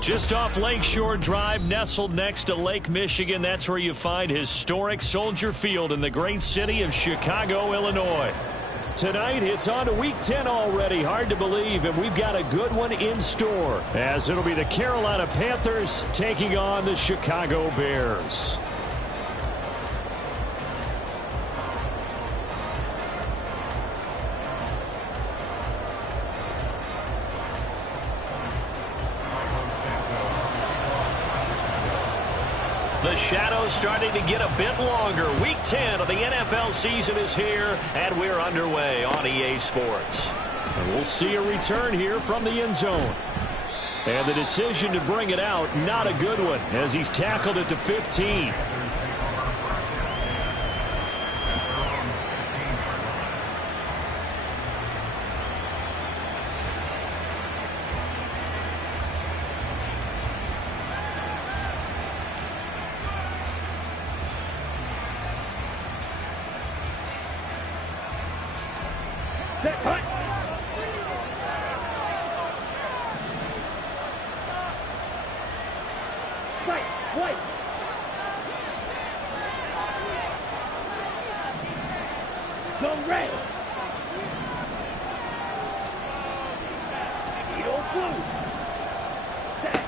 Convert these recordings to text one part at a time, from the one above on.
Just off Lakeshore Drive, nestled next to Lake Michigan. That's where you find historic Soldier Field in the great city of Chicago, Illinois. Tonight, it's on to Week 10 already. Hard to believe, and we've got a good one in store, as it'll be the Carolina Panthers taking on the Chicago Bears. The shadow's starting to get a bit longer. Week 10 of the NFL season is here, and we're underway on EA Sports. And we'll see a return here from the end zone. And the decision to bring it out, not a good one, as he's tackled at the 15.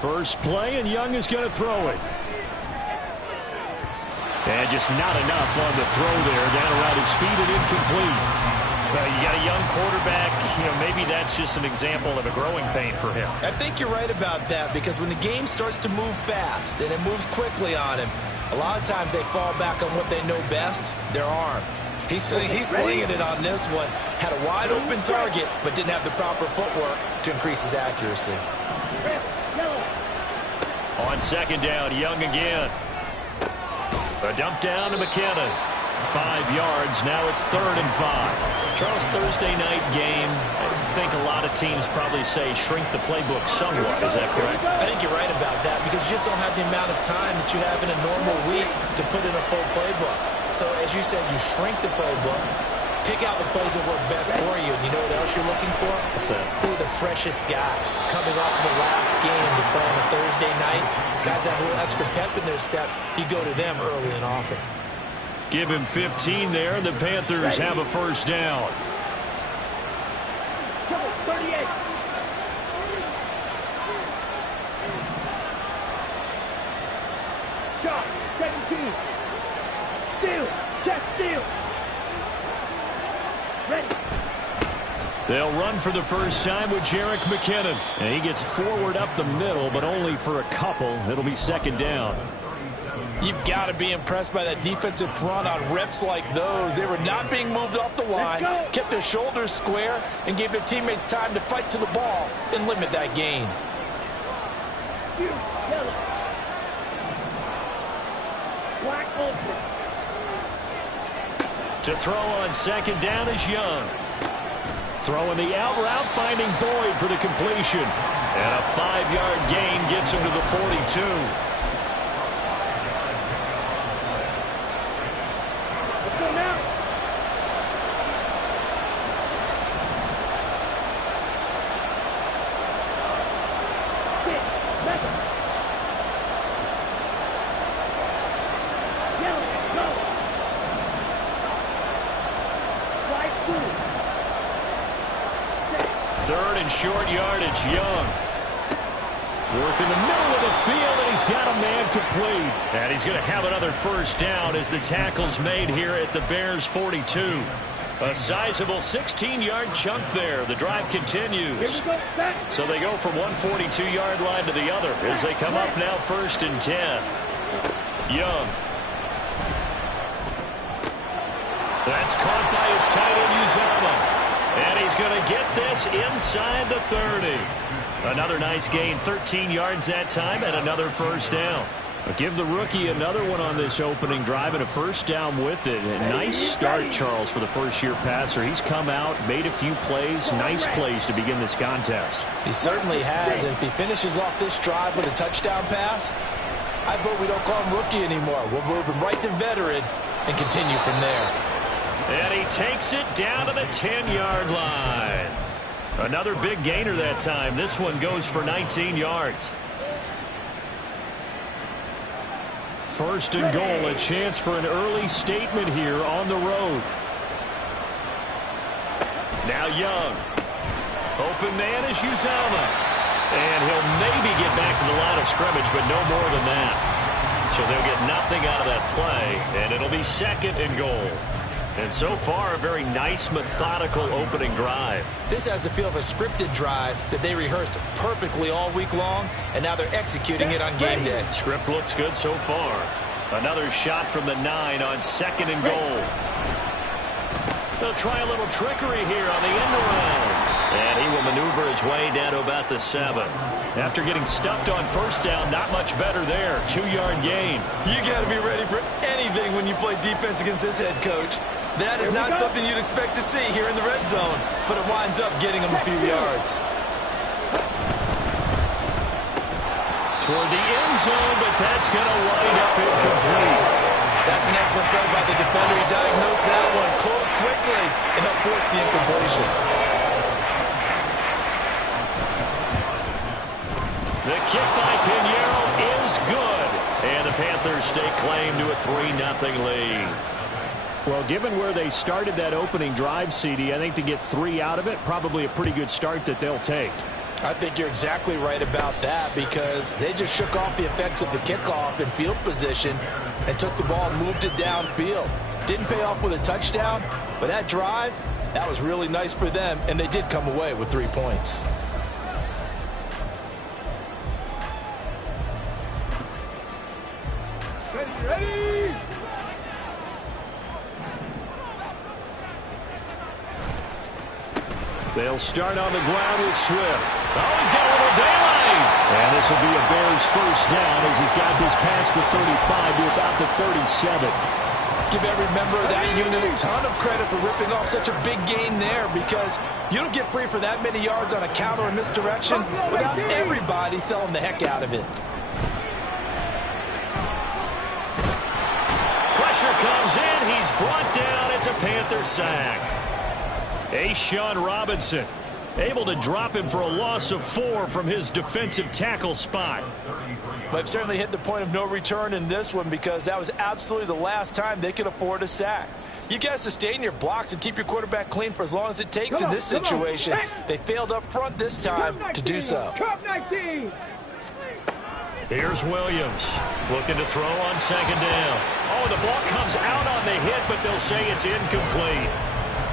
First play, and Young is going to throw it. And just not enough on the throw there. Down around his feet and incomplete. You got a young quarterback. Maybe that's just an example of a growing pain for him. I think you're right about that, because when the game starts to move fast and it moves quickly on him, a lot of times they fall back on what they know best, their arm. He's slinging it on this one. Had a wide open target, but didn't have the proper footwork to increase his accuracy. On second down, Young again. A dump down to McKinnon. 5 yards. Now it's 3rd and 5. Charles, Thursday night game. I think a lot of teams probably say shrink the playbook somewhat. Is that correct? I think you're right about that, because you just don't have the amount of time that you have in a normal week to put in a full playbook. So, as you said, you shrink the playbook, pick out the plays that work best for you. And you know what else you're looking for? What's that? Who are the freshest guys coming off of the last game to play on a Thursday night? Guys that have a little extra pep in their step. You go to them early and often. Give him 15 there, and the Panthers have a first down. 38. Shot, 17. Steal, check, steal. Ready. They'll run for the first time with Jerick McKinnon. And he gets forward up the middle, but only for a couple. It'll be second down. You've got to be impressed by that defensive front on reps like those. They were not being moved off the line, kept their shoulders square, and gave their teammates time to fight to the ball and limit that gain. To throw on second down is Young. Throwing the out route, finding Boyd for the completion. And a 5-yard gain gets him to the 42. Short yardage, Young. Work in the middle of the field, and he's got a man complete. And he's going to have another first down as the tackle's made here at the Bears 42. A sizable 16-yard chunk there. The drive continues. So they go from one 42-yard line to the other as they come up now 1st and 10. Young. That's caught by his tight end, Uzomah. And he's going to get this inside the 30. Another nice gain, 13 yards that time, and another first down. I'll give the rookie another one on this opening drive and a first down with it. A nice start, Charles, for the first-year passer. He's come out, made a few plays, nice plays to begin this contest. He certainly has, and if he finishes off this drive with a touchdown pass, I vote we don't call him rookie anymore. We'll move him right to veteran and continue from there. And he takes it down to the 10-yard line. Another big gainer that time. This one goes for 19 yards. first and goal. A chance for an early statement here on the road. Now Young. Open man is Uzama. And he'll maybe get back to the line of scrimmage, but no more than that. So they'll get nothing out of that play, and it'll be second and goal. And so far, a very nice, methodical opening drive. This has the feel of a scripted drive that they rehearsed perfectly all week long, and now they're executing it on game day. Script looks good so far. Another shot from the 9 on second and goal. They'll try a little trickery here on the end around. And he will maneuver his way down to about the 7. After getting stuffed on first down, not much better there. 2-yard gain. You got to be ready for anything when you play defense against this head coach. That is not something you'd expect to see here in the red zone, but it winds up getting him a few yards. Toward the end zone, but that's going to wind up incomplete. That's an excellent play by the defender. He diagnosed that one, closed quickly, and helped force the incompletion. The kick by Pinheiro is good. And the Panthers stake claim to a 3-0 lead. Well, given where they started that opening drive, CD, I think to get 3 out of it, probably a pretty good start that they'll take. I think you're exactly right about that because they just shook off the effects of the kickoff and field position and took the ball and moved it downfield. Didn't pay off with a touchdown, but that drive, that was really nice for them, and they did come away with 3 points. Ready! They'll start on the ground with Swift. Oh, he's got a little daylight. And this will be a Bears first down as he's got this past the 35 to about the 37. Give every member of that unit a ton of credit for ripping off such a big gain there because you don't get free for that many yards on a counter or misdirection without everybody selling the heck out of it. Pressure comes in. He's brought down. It's a Panther sack. Sean Robinson able to drop him for a loss of 4 from his defensive tackle spot. But certainly hit the point of no return in this one because that was absolutely the last time they could afford a sack. You got to sustain your blocks and keep your quarterback clean for as long as it takes in this situation. They failed up front this time to do so. Here's Williams looking to throw on second down. Oh, the ball comes out on the hit, but they'll say it's incomplete.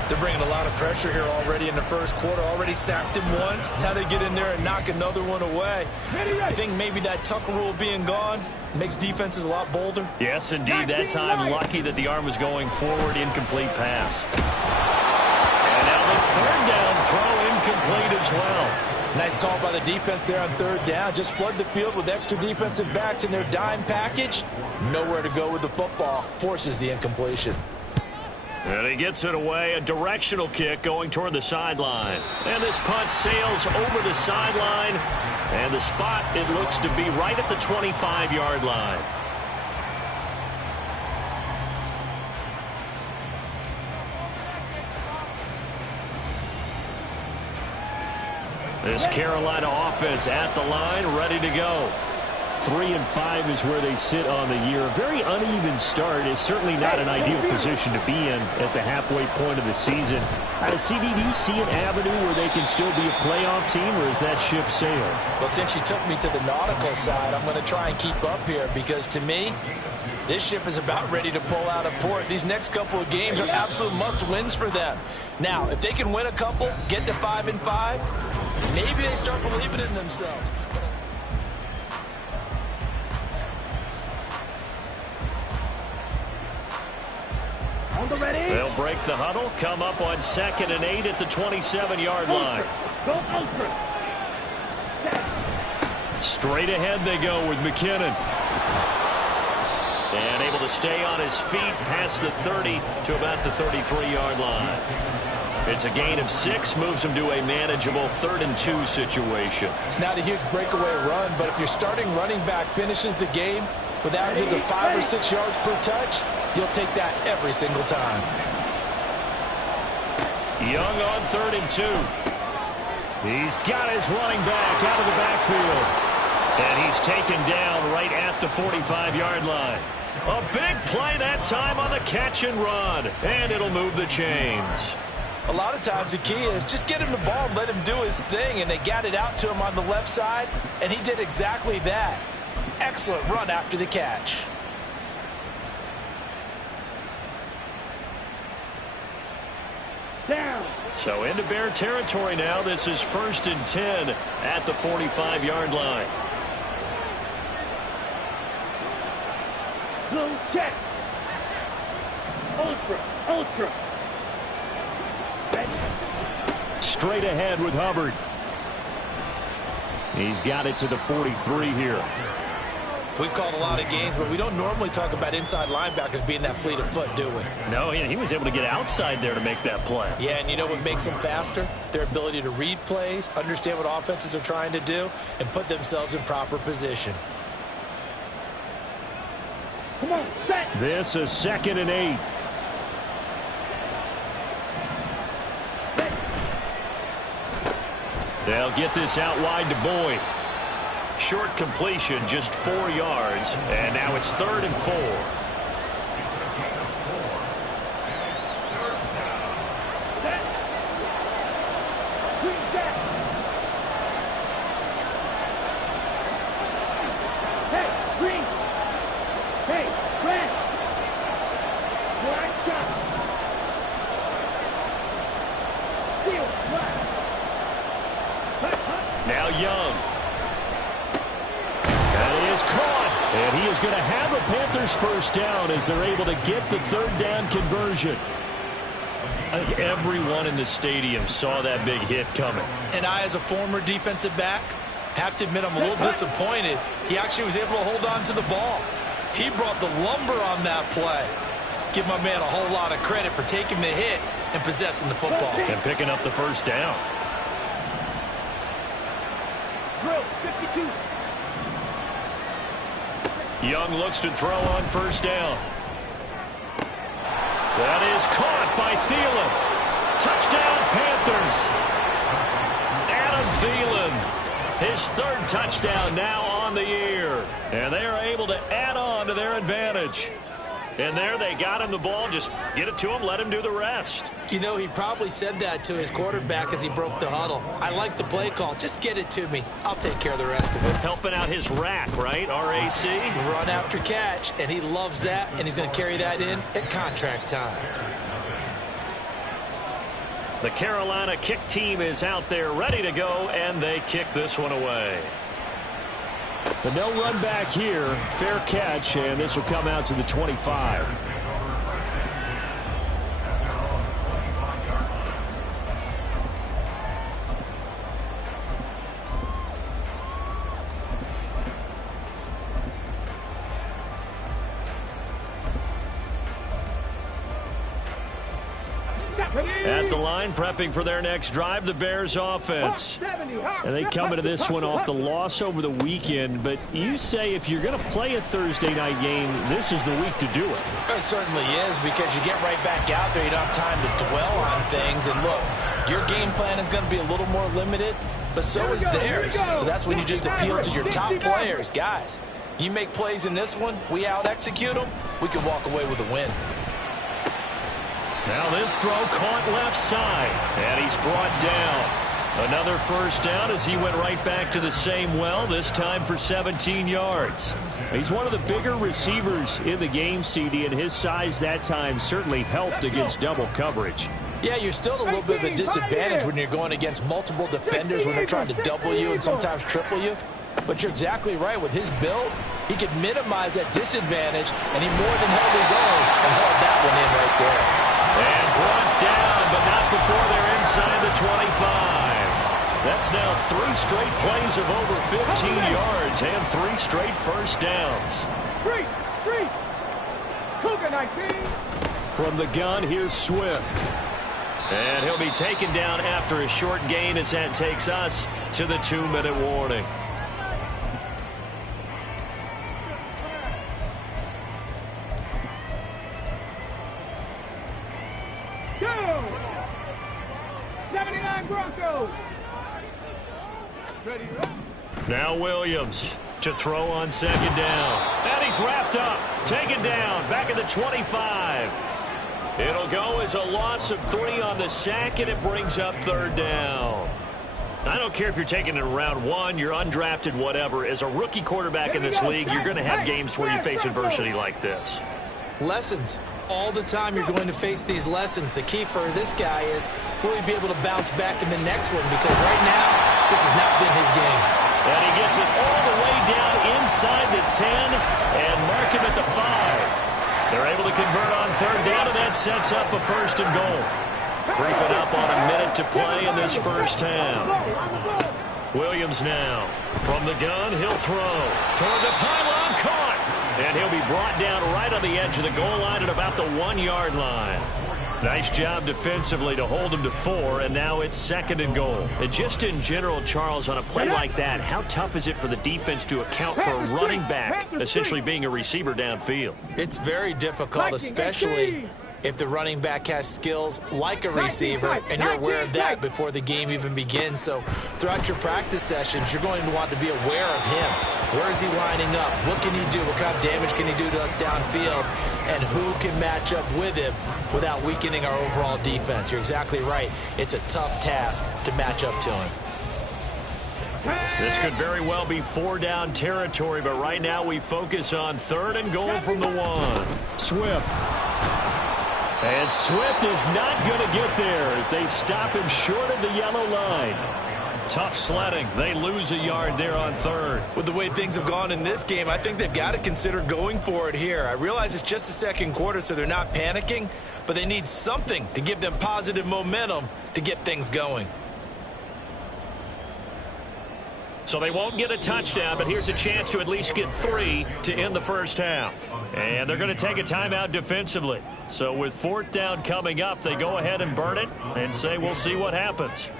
They're bringing a lot of pressure here already in the first quarter. Already sacked him once. Now they get in there and knock another one away. I think maybe that Tucker rule being gone makes defenses a lot bolder. Yes, indeed. That time, lucky that the arm was going forward. Incomplete pass. And now the third down throw incomplete as well. Nice call by the defense there on third down. Just flood the field with extra defensive backs in their dime package. Nowhere to go with the football. Forces the incompletion. And he gets it away. A directional kick going toward the sideline. And this punt sails over the sideline. And the spot, it looks to be right at the 25-yard line. This Carolina offense at the line, ready to go. 3-5 is where they sit on the year. A very uneven start is certainly not an ideal position to be in at the halfway point of the season. CD, do you see an avenue where they can still be a playoff team, or is that ship sailed? Well, since you took me to the nautical side, I'm going to try and keep up here because to me, this ship is about ready to pull out of port. These next couple of games are absolute must-wins for them. Now, if they can win a couple, get to 5-5, maybe they start believing in themselves. They'll break the huddle, come up on 2nd and 8 at the 27-yard line. Straight ahead they go with McKinnon. And able to stay on his feet past the 30 to about the 33-yard line. It's a gain of 6, moves him to a manageable 3rd and 2 situation. It's not a huge breakaway run, but if your starting running back finishes the game with averages of 5 or 6 yards per touch, you'll take that every single time. Young on 3rd and 2. He's got his running back out of the backfield. And he's taken down right at the 45-yard line. A big play that time on the catch and run. And it'll move the chains. A lot of times the key is just get him the ball and let him do his thing, and they got it out to him on the left side, and he did exactly that. Excellent run after the catch. Down. So into Bear territory now. This is 1st and 10 at the 45-yard line. Blue check. Ultra. Ultra. Straight ahead with Hubbard. He's got it to the 43 here. We've called a lot of games, but we don't normally talk about inside linebackers being that fleet of foot, do we? No, he was able to get outside there to make that play. Yeah, and you know what makes them faster? Their ability to read plays, understand what offenses are trying to do, and put themselves in proper position. Come on, set. This is 2nd and 8. They'll get this out wide to Boyd. Short completion, just 4 yards. And now it's 3rd and 4. Set. Green jack. Hey, green. Hey, red. Black shot. Steel, black. Now Young. That is caught. And he is going to have a Panthers first down as they're able to get the 3rd down conversion. I think everyone in the stadium saw that big hit coming. And I, as a former defensive back, have to admit I'm a little disappointed. He actually was able to hold on to the ball. He brought the lumber on that play. Give my man a whole lot of credit for taking the hit and possessing the football. And picking up the first down. Drill, 52. Young looks to throw on first down. That is caught by Thielen. Touchdown, Panthers. Adam Thielen, his 3rd touchdown now on the year. And they are able to add on to their advantage. And there they got him the ball. Just get it to him, let him do the rest. You know, he probably said that to his quarterback as he broke the huddle. I like the play call. Just get it to me. I'll take care of the rest of it. Helping out his rack, right? R-A-C? Run after catch, and he loves that, and he's going to carry that in at contract time. The Carolina kick team is out there ready to go, and they kick this one away. But no run back here. Fair catch, and this will come out to the 25. At the line, prepping for their next drive, the Bears offense. And they come into this one off the loss over the weekend, but you say if you're going to play a Thursday night game, this is the week to do it. It certainly is, because you get right back out there. You don't have time to dwell on things. And look, your game plan is going to be a little more limited, but so is theirs. So that's when you just appeal to your top players. Guys, you make plays in this one, we out-execute them, we can walk away with a win. Now this throw caught left side, and he's brought down. Another first down as he went right back to the same well, this time for 17 yards. He's one of the bigger receivers in the game, CD, and his size that time certainly helped against double coverage. Yeah, you're still at a little bit of a disadvantage when you're going against multiple defenders when they're trying to double you and sometimes triple you. But you're exactly right. With his build, he could minimize that disadvantage, and he more than held his own and held that one in right there. And brought down, but not before they're inside the 25. That's now 3 straight plays of over 15 yards and 3 straight first downs. Three. Cougar 19. From the gun, here's Swift. And he'll be taken down after a short gain as that takes us to the 2-minute warning. Go! 79 Broncos. Ready, Now Williams. to throw on second down. And he's wrapped up, taken down, back at the 25. It'll go as a loss of 3 on the sack, and it brings up third down. I don't care if you're taking it in round 1, you're undrafted, whatever. As a rookie quarterback in this league, you're going to have games where you face adversity like this. Lessons. All the time you're going to face these lessons. The key for this guy is, will he be able to bounce back in the next one? Because right now, this has not been his game. And he gets it all the way down inside the 10 and mark him at the 5. They're able to convert on third down, and that sets up a 1st and goal. Creeping up on a minute to play in this first half. Williams now. From the gun, he'll throw. Toward the pylon, caught. And he'll be brought down right on the edge of the goal line at about the 1-yard line. Nice job defensively to hold him to 4, and now it's 2nd and goal. And just in general, Charles, on a play like that, how tough is it for the defense to account for a running back essentially being a receiver downfield? It's very difficult, especially if the running back has skills like a receiver, and you're aware of that before the game even begins. So throughout your practice sessions, you're going to want to be aware of him. Where is he lining up? What can he do? What kind of damage can he do to us downfield? And who can match up with him without weakening our overall defense? You're exactly right. It's a tough task to match up to him. This could very well be 4-down territory, but right now we focus on 3rd and goal from the 1. Swift. And Swift is not going to get there as they stop him short of the yellow line. Tough sledding. They lose a yard there on 3rd. With the way things have gone in this game, I think they've got to consider going for it here. I realize it's just the 2nd quarter, so they're not panicking, but they need something to give them positive momentum to get things going. So they won't get a touchdown, but here's a chance to at least get 3 to end the first half. And they're going to take a timeout defensively. So with 4th down coming up, they go ahead and burn it and say we'll see what happens.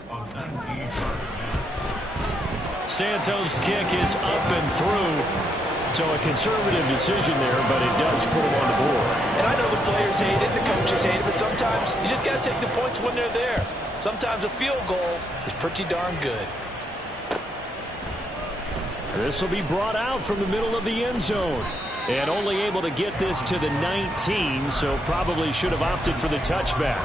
Santos' kick is up and through. So a conservative decision there, but it does put him on the board. And I know the players hate it, the coaches hate it, but sometimes you just got to take the points when they're there. Sometimes a field goal is pretty darn good. This will be brought out from the middle of the end zone. And only able to get this to the 19, so probably should have opted for the touchback.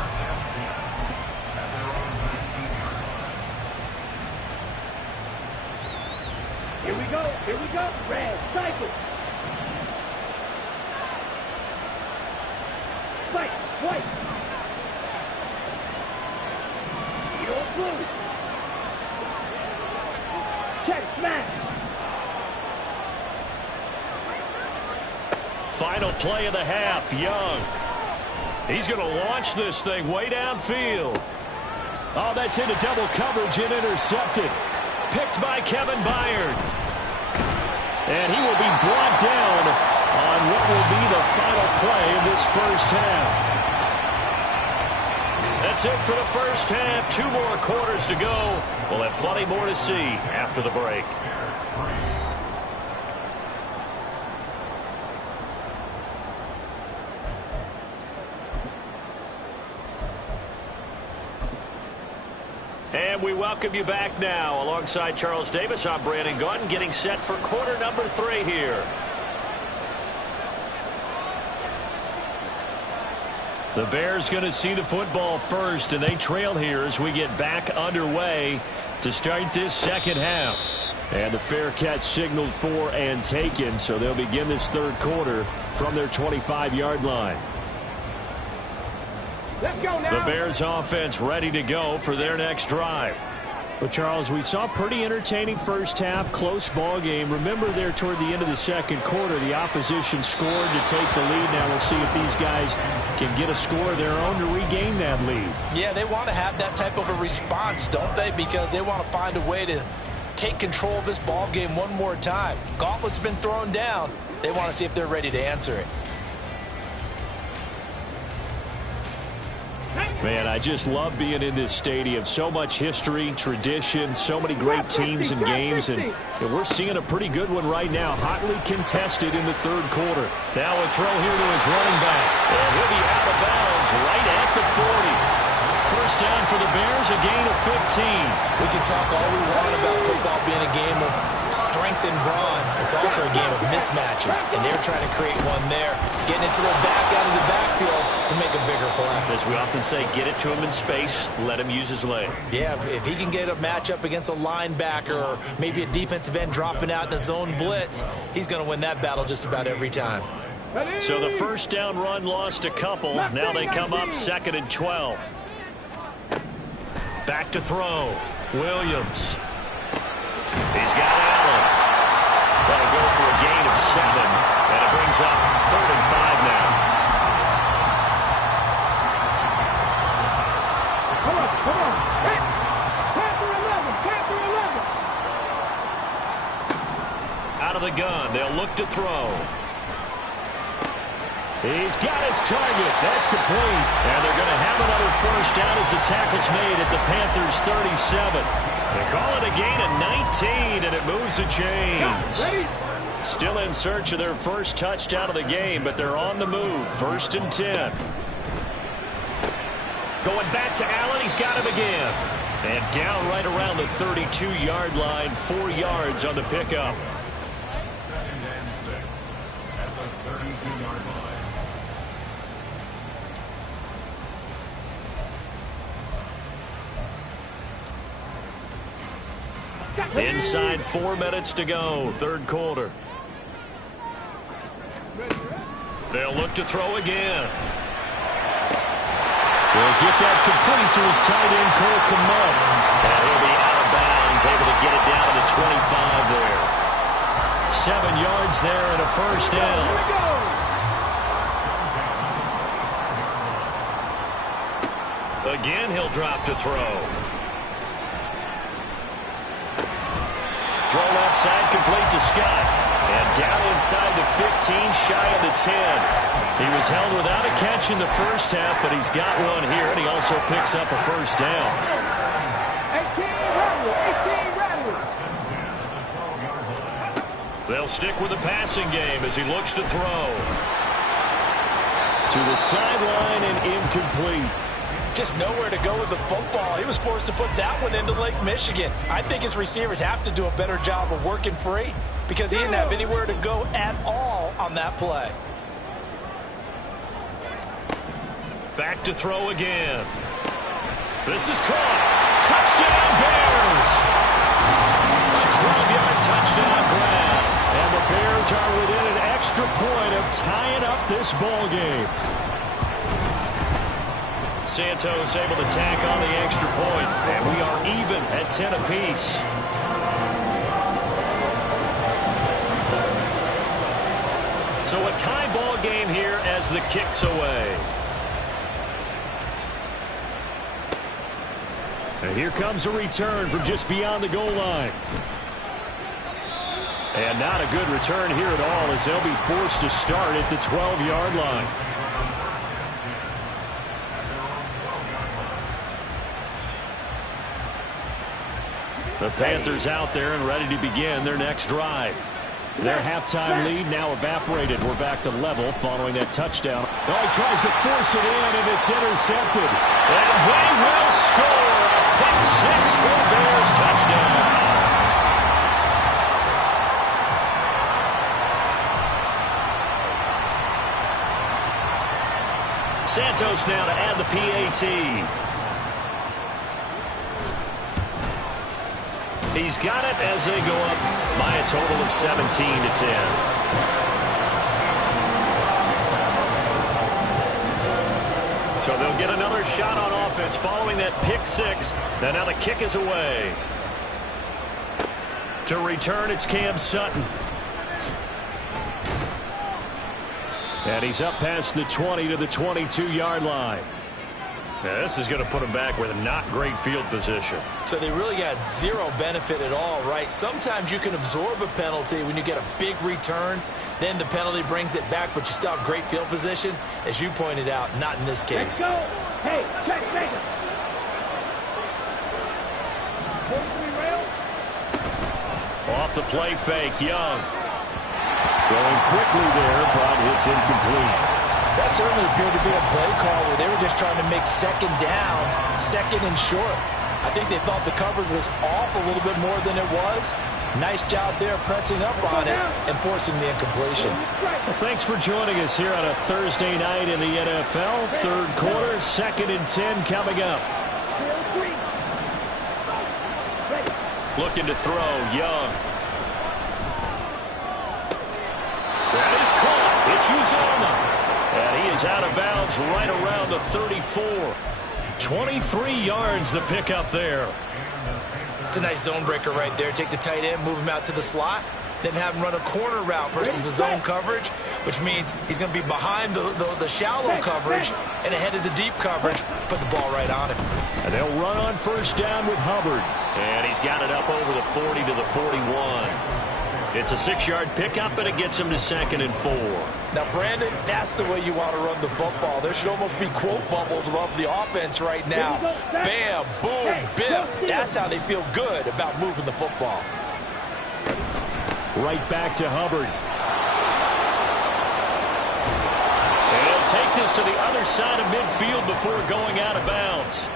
Here we go. Here we go. Red cycle. Fight. White. Yellow blue. Check. Smash. Final play of the half, Young. He's going to launch this thing way downfield. Oh, that's into double coverage and intercepted. Picked by Kevin Byard. And he will be brought down on what will be the final play of this first half. That's it for the first half. 2 more quarters to go. We'll have plenty more to see after the break. And we welcome you back now. Alongside Charles Davis, I'm Brandon Gunn, getting set for quarter number 3 here. The Bears going to see the football first, and they trail here as we get back underway to start this second half. And the fair catch signaled for and taken, so they'll begin this 3rd quarter from their 25-yard line. Let's go now. The Bears offense ready to go for their next drive. Well, Charles, we saw a pretty entertaining first half, close ball game. Remember there toward the end of the 2nd quarter, the opposition scored to take the lead. Now we'll see if these guys can get a score of their own to regain that lead. Yeah, they want to have that type of a response, don't they? Because they want to find a way to take control of this ball game one more time. Gauntlet's been thrown down. They want to see if they're ready to answer it. Man, I just love being in this stadium. So much history, tradition, so many great teams and games, and we're seeing a pretty good one right now. Hotly contested in the 3rd quarter. Now a throw here to his running back, and he'll be out of bounds right at the 40. first down for the Bears, a gain of 15. We can talk all we want about football being a game of strength and brawn. It's also a game of mismatches, and they're trying to create one there, getting it to their back out of the backfield to make a bigger play. As we often say, get it to him in space, let him use his leg. Yeah, if he can get a matchup against a linebacker or maybe a defensive end dropping out in a zone blitz, he's going to win that battle just about every time. So the first down run lost a couple. Now they come up 2nd and 12. Back to throw. Williams. He's got Allen. That'll go for a gain of 7. And it brings up 3rd and 5 now. Come on. Panther 11. Out of the gun. They'll look to throw. He's got his target. That's complete. And they're going to have another first down as the tackle's made at the Panthers' 37. They call it a gain of 19, and it moves the chains. Still in search of their first touchdown of the game, but they're on the move. 1st and 10. Going back to Allen. He's got him again. And down right around the 32-yard line. 4 yards on the pickup. Inside 4 minutes to go, 3rd quarter. They'll look to throw again. They'll get that complete to his tight end, Cole Kmet. And he'll be out of bounds, able to get it down to the 25 there. 7 yards there and a first down. Again, he'll drop to throw. Throw left side, complete to Scott. And down inside the 15, shy of the 10. He was held without a catch in the first half, but he's got one here, and he also picks up a first down. 18 rattlers. They'll stick with the passing game as he looks to throw. To the sideline and incomplete. Just nowhere to go with the football. He was forced to put that one into Lake Michigan. I think his receivers have to do a better job of working free because he didn't have anywhere to go at all on that play. Back to throw again. This is caught. Touchdown, Bears! A 12-yard touchdown grab. And the Bears are within an extra point of tying up this ball game. Santos able to tack on the extra point, and we are even at 10 apiece. So a tie ball game here as the kick's away. And here comes a return from just beyond the goal line. And not a good return here at all as they'll be forced to start at the 12-yard line. The Panthers out there and ready to begin their next drive. Their halftime lead now evaporated. We're back to level following that touchdown. Oh, he tries to force it in, and it's intercepted. And they will score a pick six for the Bears touchdown. Santos now to add the PAT. He's got it as they go up by a total of 17-10. So they'll get another shot on offense following that pick six. And now the kick is away. To return, it's Cam Sutton. And he's up past the 20 to the 22-yard line. Now, this is going to put him back with a not great field position. So they really got zero benefit at all, right? Sometimes you can absorb a penalty when you get a big return. Then the penalty brings it back, but you still have great field position. As you pointed out, not in this case. Let's go. Hey, check, make it. Off the play fake, Young. Going quickly there, but it's incomplete. That certainly appeared to be a play call where they were just trying to make second down, second and short. I think they thought the coverage was off a little bit more than it was. Nice job there pressing up on it and forcing the incompletion. Well, thanks for joining us here on a Thursday night in the NFL. Third quarter, 2nd and 10 coming up. Looking to throw, Young. That is caught. It's Uzomah. And he is out of bounds right around the 34. 23 yards the pickup there. It's a nice zone breaker right there. Take the tight end, move him out to the slot, then have him run a corner route versus the zone coverage, which means he's going to be behind the shallow coverage and ahead of the deep coverage. Put the ball right on him. And they'll run on first down with Hubbard. And he's got it up over the 40 to the 41. It's a 6-yard pickup, and it gets him to 2nd and 4. Now, Brandon, that's the way you want to run the football. There should almost be quote bubbles above the offense right now. Bam, boom, biff. That's how they feel good about moving the football. Right back to Hubbard. And he'll take this to the other side of midfield before going out of bounds.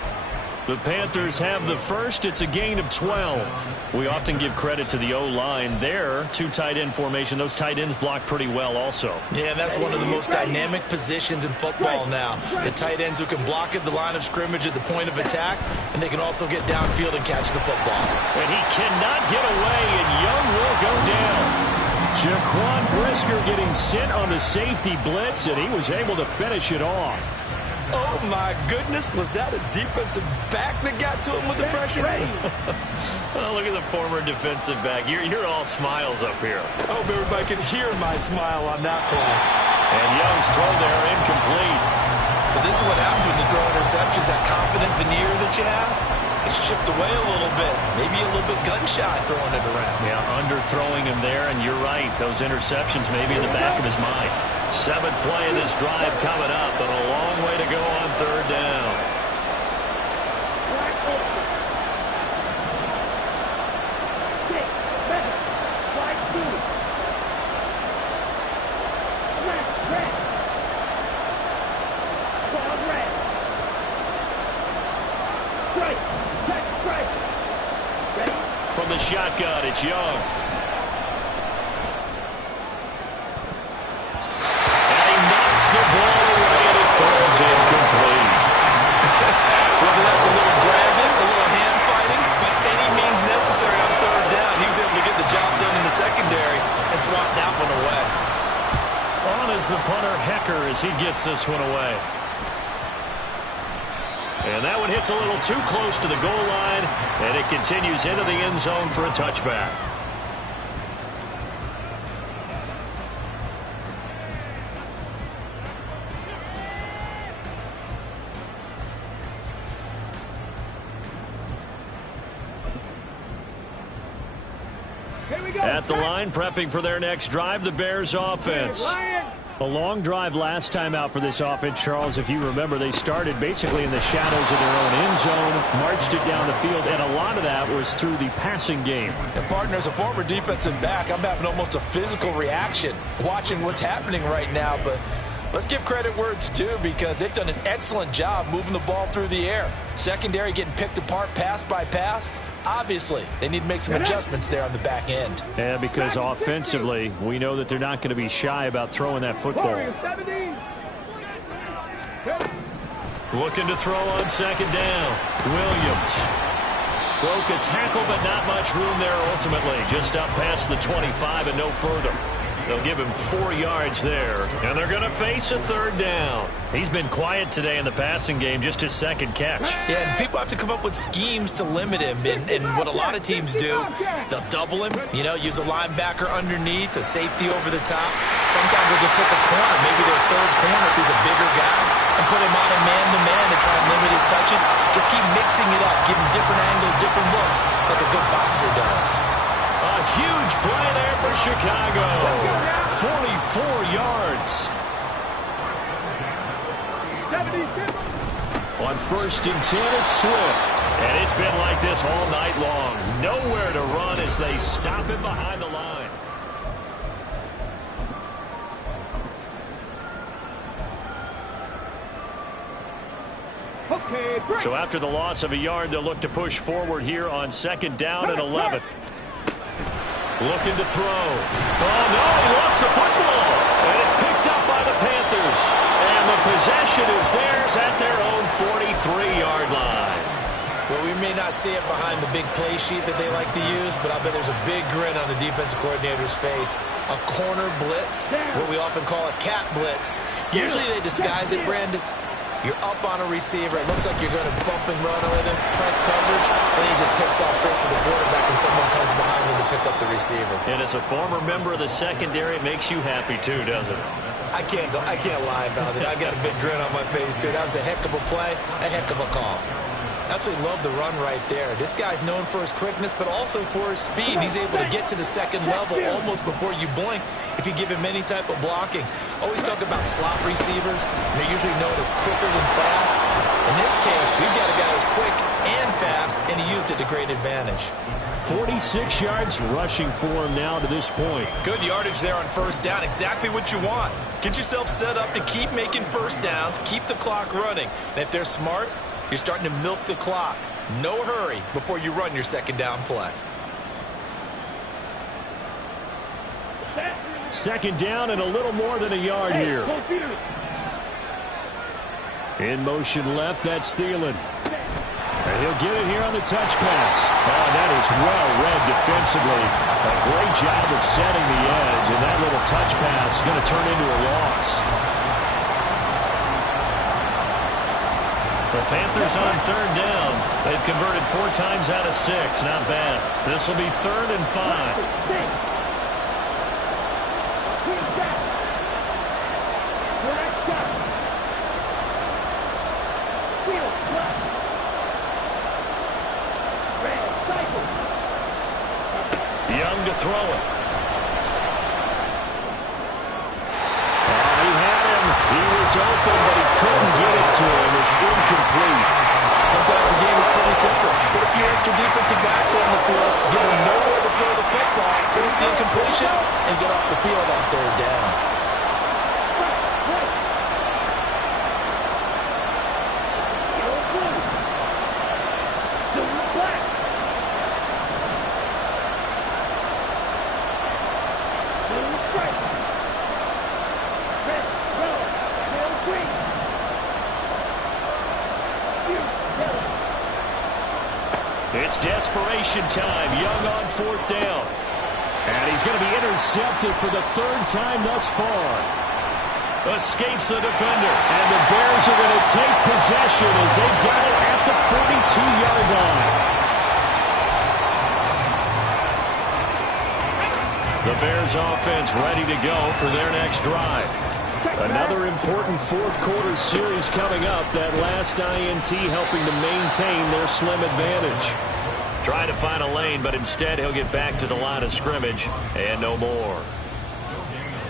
The Panthers have the first. It's a gain of 12. We often give credit to the O-line there. 2 tight end formation. Those tight ends block pretty well also. Yeah, that's one of the most dynamic positions in football now. The tight ends who can block at the line of scrimmage at the point of attack, and they can also get downfield and catch the football. And he cannot get away, and Young will go down. Jaquan Brisker getting sent on the safety blitz, and he was able to finish it off. Oh, my goodness. Was that a defensive back that got to him with the pressure? Well, look at the former defensive back. You're all smiles up here. I hope everybody can hear my smile on that play. And Young's throw there incomplete. So this is what happens when you throw interceptions. That confident veneer that you have, it's chipped away a little bit. Maybe a little bit gun-shy throwing it around. Yeah, underthrowing him there, and you're right. Those interceptions may be in the back of his mind. 7th play of this drive coming up, and a long way to go on 3rd down. From the shotgun, it's Young. The ball away, and it falls incomplete. Whether that's a little grabbing, a little hand fighting, but any means necessary on 3rd down. He was able to get the job done in the secondary and swat that one away. On is the punter, Hecker, as he gets this one away. And that one hits a little too close to the goal line, and it continues into the end zone for a touchback. At the line, prepping for their next drive, the Bears offense. A long drive last time out for this offense, Charles. If you remember, they started basically in the shadows of their own end zone, marched it down the field, and a lot of that was through the passing game. And partner, as a former defensive back, I'm having almost a physical reaction watching what's happening right now, but let's give credit where it's due because they've done an excellent job moving the ball through the air. Secondary getting picked apart pass by pass. Obviously, they need to make some adjustments there on the back end. Yeah, because offensively, we know that they're not going to be shy about throwing that football. Looking to throw on 2nd down. Williams broke a tackle, but not much room there ultimately. Just up past the 25 and no further. They'll give him 4 yards there, and they're going to face a 3rd down. He's been quiet today in the passing game, just his 2nd catch. Yeah, and people have to come up with schemes to limit him, and what a lot of teams do, they'll double him, use a linebacker underneath, a safety over the top. Sometimes they'll just take a corner, maybe their 3rd corner if he's a bigger guy, and put him on a man-to-man to try and limit his touches. Just keep mixing it up, give him different angles, different looks, like a good boxer does. A huge play there for Chicago. 44 yards. On 1st and 10, it's Swift. And it's been like this all night long. Nowhere to run as they stop him behind the line. Okay, break. So after the loss of a yard, they'll look to push forward here on 2nd down and 11. Looking to throw. Oh, no, he lost the football. And it's picked up by the Panthers. And the possession is theirs at their own 43-yard line. Well, we may not see it behind the big play sheet that they like to use, but I bet there's a big grin on the defensive coordinator's face. A corner blitz, what we often call a cat blitz. Usually they disguise it, Brandon. You're up on a receiver. It looks like you're going to bump and run with him, press coverage, then he just takes off straight for the quarterback and someone comes behind him to pick up the receiver. And as a former member of the secondary, it makes you happy too, doesn't it? I can't lie about it. I've got a big grin on my face, too. That was a heck of a play, a heck of a call. Absolutely love the run right there. This guy's known for his quickness, but also for his speed. He's able to get to the second level almost before you blink if you give him any type of blocking. Always talk about slot receivers. They're usually known as quicker than fast. In this case, we've got a guy who's quick and fast, and he used it to great advantage. 46 yards rushing for him now to this point. Good yardage there on 1st down. Exactly what you want. Get yourself set up to keep making 1st downs, keep the clock running. And if they're smart, you're starting to milk the clock. No hurry before you run your 2nd down play. 2nd down and a little more than a yard here. In motion left, that's Thielen. And he'll get it here on the touch pass. Oh, that is well read defensively. A great job of setting the edge, and that little touch pass is going to turn into a loss. The Panthers on 3rd down. They've converted 4 times out of 6. Not bad. This will be 3rd and 5. Young to throw it. He had him. He was open, but he couldn't get it to him. It's incomplete. Sometimes the game is pretty simple. Put a few extra defensive backs on the field, give them nowhere to throw the football, force the incompletion, and get off the field on 3rd down. It's desperation time. Young on 4th down. And he's going to be intercepted for the 3rd time thus far. Escapes the defender. And the Bears are going to take possession as they get it at the 42-yard line. The Bears offense ready to go for their next drive. Another important 4th quarter series coming up. That last INT helping to maintain their slim advantage. Trying to find a lane, but instead he'll get back to the line of scrimmage and no more.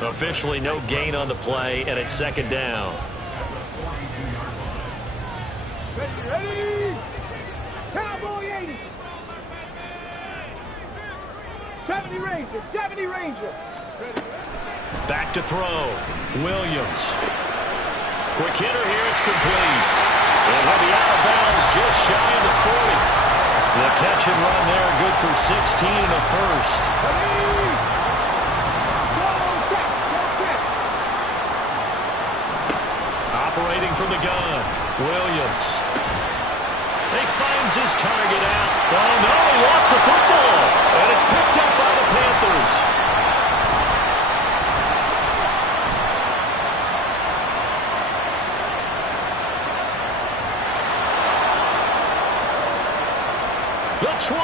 Officially no gain on the play, and it's 2nd down. Ready? Cowboy 80. 70 Ranger, 70 Ranger. Back to throw. Williams. Quick hitter here. It's complete. And he'll be out of bounds just shy of the 40. The catch and run there. Good for 16 and a first. Operating from the gun. Williams. He finds his target out. Oh, no. He lost the football. And it's picked up by the Panthers. The 20,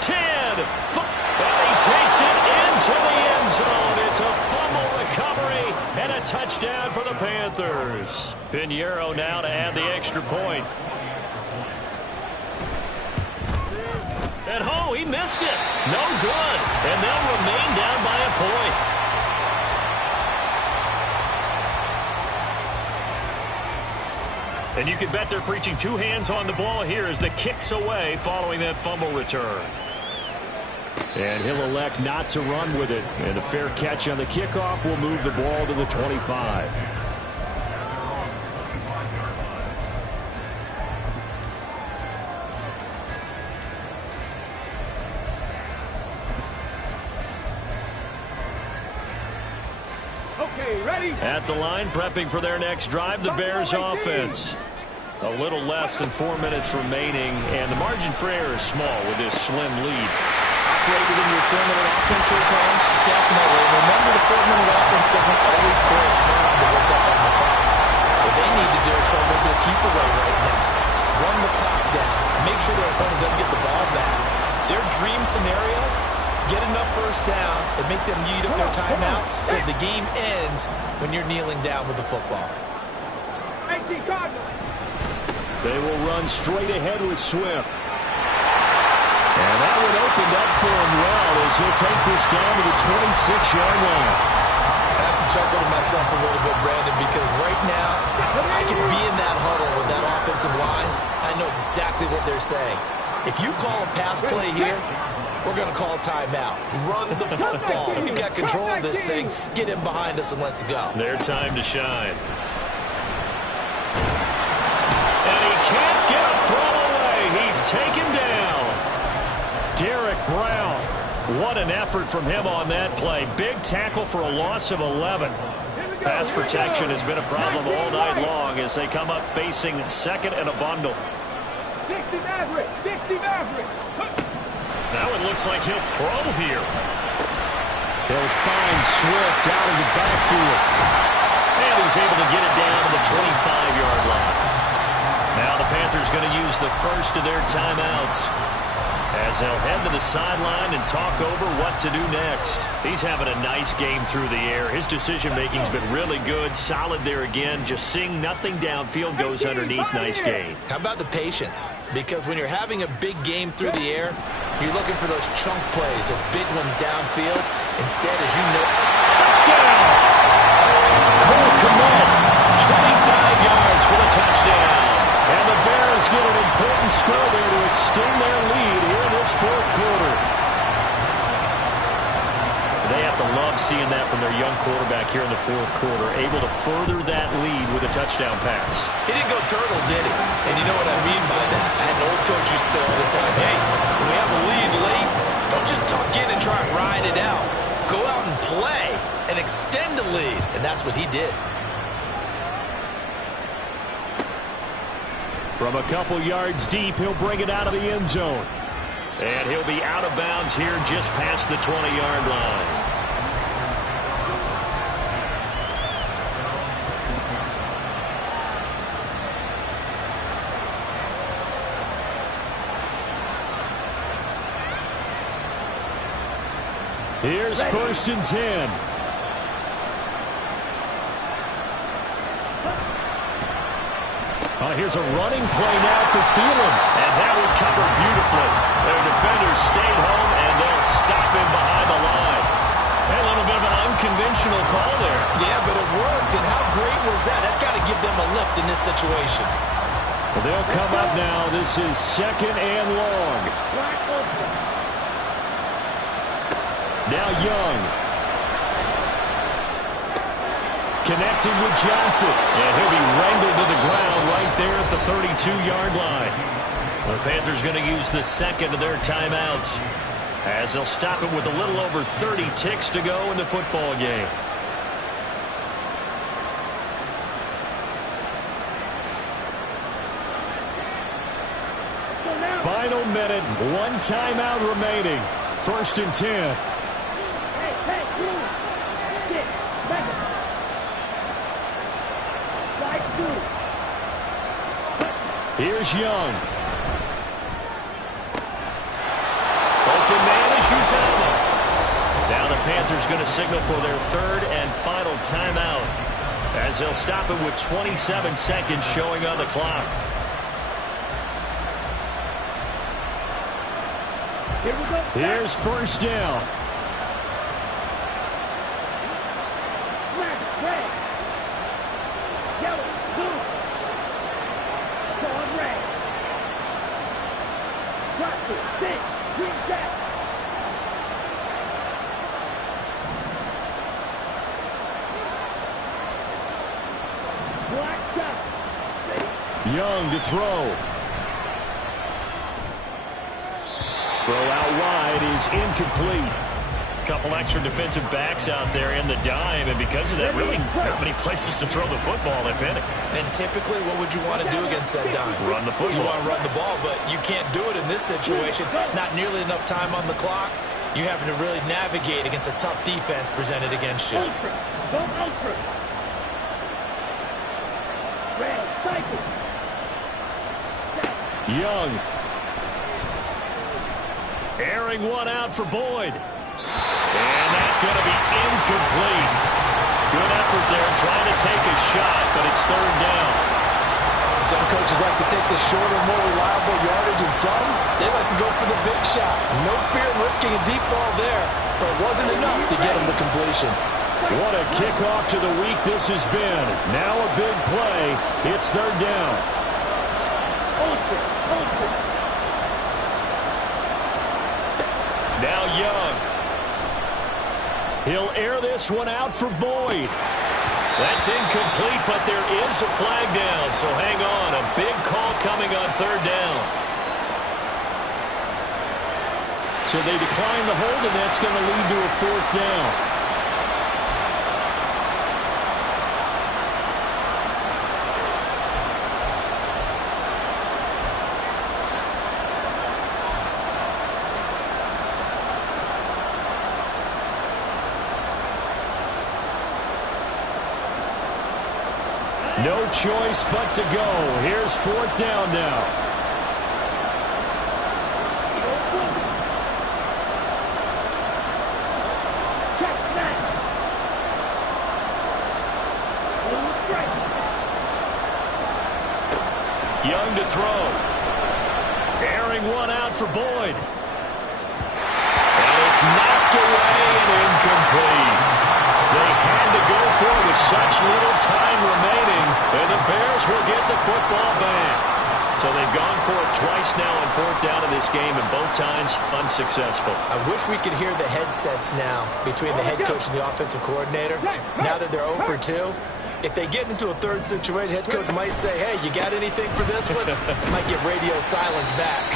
10, and he takes it into the end zone. It's a fumble recovery and a touchdown for the Panthers. Pinheiro now to add the extra point. And oh, he missed it. No good. And they'll remain down by a point. And you can bet they're preaching 2 hands on the ball here as the kick's away following that fumble return. And he'll elect not to run with it. And a fair catch on the kickoff will move the ball to the 25. Okay, ready? At the line, prepping for their next drive, the Bears offense. A little less than 4 minutes remaining, and the margin for error is small with this slim lead. Operate within your 4-minute offense here, Charles? Definitely. Remember, the 4-minute offense doesn't always correspond to what's up on the clock. What they need to do is put a little bit of keep away right now. Run the clock down. Make sure their opponent doesn't get the ball back. Their dream scenario, get enough first downs and make them eat up their timeouts so the game ends when you're kneeling down with the football. 18 Cardinals. They will run straight ahead with Swift. And that one opened up for him well as he'll take this down to the 26-yard line. I have to chuckle to myself a little bit, Brandon, because right now I can be in that huddle with that offensive line. I know exactly what they're saying. If you call a pass play here, we're going to call timeout. Run the football. We've got control of this thing. Get in behind us and let's go. Their time to shine. And he can't get a throw away. He's taken down. Derek Brown. What an effort from him on that play. Big tackle for a loss of 11. Pass protection has been a problem all night long as they come up facing second and a bundle. 60 Mavericks. 60 Mavericks. Now it looks like he'll throw here. He'll find Swift out of the backfield. And he's able to get it down to the 25-yard line. Now the Panthers going to use the first of their timeouts as they'll head to the sideline and talk over what to do next. He's having a nice game through the air. His decision-making's been really good. Solid there again. Just seeing nothing downfield goes underneath. Nice game. How about the patience? Because when you're having a big game through the air, you're looking for those chunk plays, those big ones downfield. Instead, as you know, touchdown! Cole Kmet, 25 yards for the touchdown. And the Bears get an important score there to extend their lead here in this fourth quarter. They have to love seeing that from their young quarterback here in the fourth quarter, able to further that lead with a touchdown pass. He didn't go turtle, did he? And you know what I mean by that. I had an old coach who said all the time, hey, when we have a lead late, don't just tuck in and try and ride it out. Go out and play and extend the lead. And that's what he did. From a couple yards deep, he'll bring it out of the end zone. And he'll be out of bounds here just past the 20-yard line. Here's first and 10. Here's a running play now for Thielen. And that would cover beautifully. Their defenders stayed home, and they'll stop him behind the line. A little bit of an unconventional call there. Yeah, but it worked. And how great was that? That's got to give them a lift in this situation. Well, they'll come up now. This is second and long. Now Young. Connecting with Johnson. And he'll be wrangled to the ground right there at the 32-yard line. The Panthers going to use the second of their timeouts as they'll stop it with a little over 30 ticks to go in the football game. Final minute, one timeout remaining. First and 10. Here's Young. Open man is Uzama. Now the Panthers going to signal for their third and final timeout as they'll stop it with 27 seconds showing on the clock. Here we go. Here's first down. Red. Yellow. Blue. Going red. Drop it. Six. Green jack. Black shot. Young to throw. Throw out wide is incomplete. couple extra defensive backs out there in the dime, and because of that, really not many places to throw the football, if any. And typically, what would you want to do against that dime? Run the football. You want to run the ball, but you can't do it in this situation. Not nearly enough time on the clock. You having to really navigate against a tough defense presented against you. Ultra. Go ultra. Red, cycle. Young. Airing one out for Boyd. And that's going to be incomplete. Good effort there trying to take a shot, but it's third down. Some coaches like to take the shorter, more reliable yardage, and some, they like to go for the big shot. No fear of risking a deep ball there, but it wasn't enough to get them the completion. What a kickoff to the week this has been. Now a big play. It's third down. Ultra. Ultra. Now Young. He'll air this one out for Boyd. That's incomplete, but there is a flag down, so hang on. A big call coming on third down. So they decline the hold, and that's going to lead to a fourth down. No choice but to go. Here's fourth down now. Check that. Young to throw. Airing one out for Boyd. And it's knocked away and incomplete. They had to go for it with such little time remaining, and the Bears will get the football back. So they've gone for it twice now on fourth down in this game, and both times unsuccessful. I wish we could hear the headsets now between the head coach and the offensive coordinator. Now that they're 0 for 2, if they get into a third situation, head coach might say, hey, you got anything for this one? Might get radio silence back.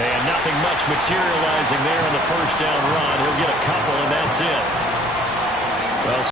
And nothing much materializing there on the first down run. He'll get a couple, and that's it. Well,